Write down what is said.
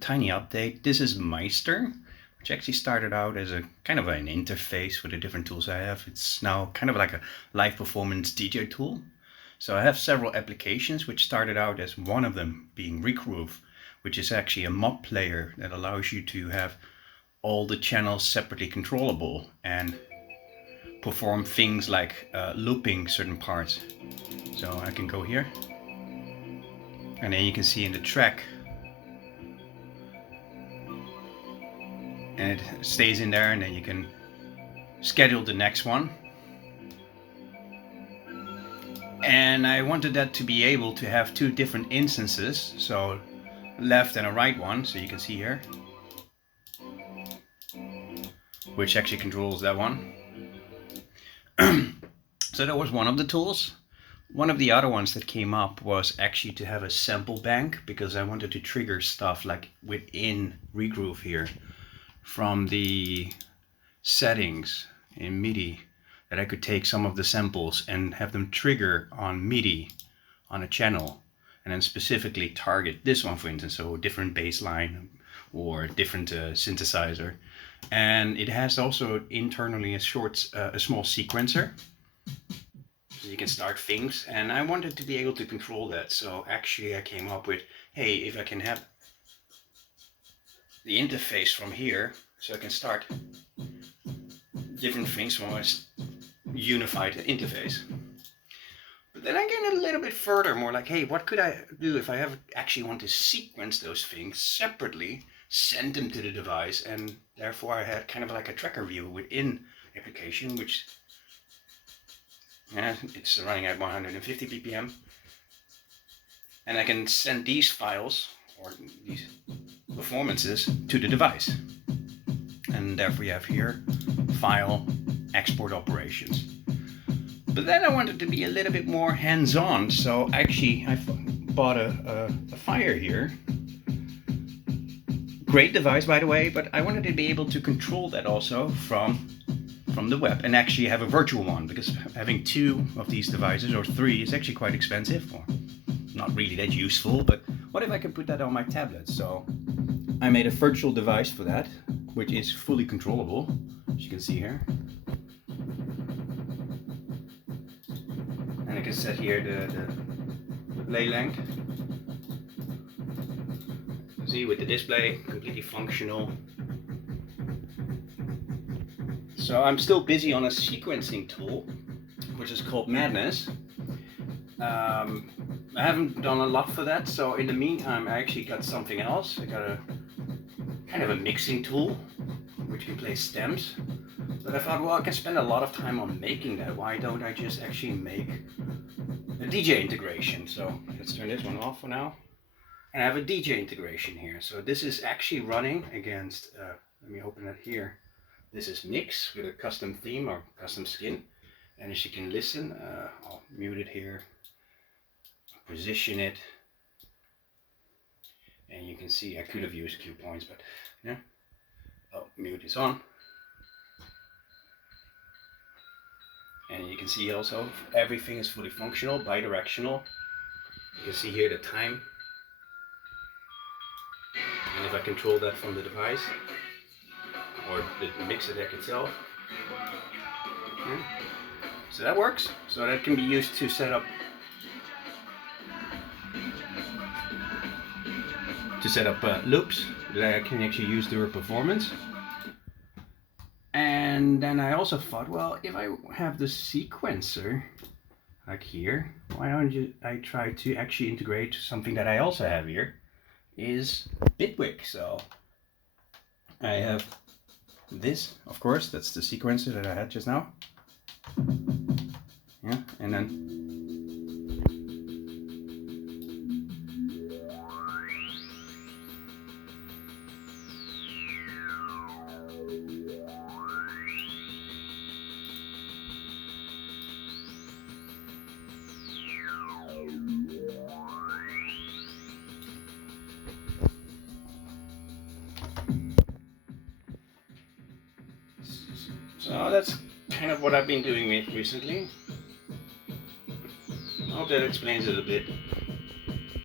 Tiny update. This is Meister, which actually started out as a kind of an interface for the different tools I have. It's now kind of like a live performance DJ tool. So I have several applications, which started out as one of them being Regroove, which is actually a mod player that allows you to have all the channels separately controllable and perform things like looping certain parts. So I can go here, and then you can see in the track, and it stays in there, and then you can schedule the next one. And I wanted that to be able to have two different instances, so left and a right one, so you can see here, which actually controls that one. So that was one of the tools. One of the other ones that came up was actually to have a sample bank, because I wanted to trigger stuff like within Regroove here from the settings in MIDI, that I could take some of the samples and have them trigger on MIDI on a channel, and then specifically target this one, for instance, so different bass line or different synthesizer. And it has also internally a small sequencer, so you can start things, and I wanted to be able to control that. So actually I came up with, hey, if I can have the interface from here, so I can start different things from a unified interface. But then I get a little bit further, more like, hey, what could I do if I actually want to sequence those things separately, send them to the device, and therefore I had kind of like a tracker view within the application, which it's running at 150 BPM. And I can send these files or these performances to the device. And therefore you have here file export operations. But then I wanted to be a little bit more hands-on, so actually I bought a Fire here. Great device, by the way, but I wanted to be able to control that also from the web, and actually have a virtual one, because having two of these devices or three is actually quite expensive, or not really that useful. But what if I could put that on my tablet? So I made a virtual device for that, which is fully controllable, as you can see here. And I can set here the play length. See, with the display, completely functional. So I'm still busy on a sequencing tool, which is called Madness. I haven't done a lot for that, so in the meantime I actually got something else. I got a kind of a mixing tool, which can play stems. But I thought, well, I can spend a lot of time on making that. Why don't I just actually make a DJ integration? So let's turn this one off for now. And I have a DJ integration here. So this is actually running against, let me open it here. This is Mix with a custom theme or custom skin. And as you can listen, I'll mute it here, position it. And you can see I could have used cue points, but yeah. Oh, mute is on. And you can see also everything is fully functional, bidirectional. You can see here the time. And if I control that from the device or the mixer deck itself. Yeah. So that works. So that can be used to set up loops that I can actually use during performance. And then I also thought, well, if I have the sequencer like here, why don't I try to actually integrate something that I also have here, is Bitwig. So I have this, of course, that's the sequencer that I had just now. Yeah, and then so that's kind of what I've been doing recently. I hope that explains it a bit.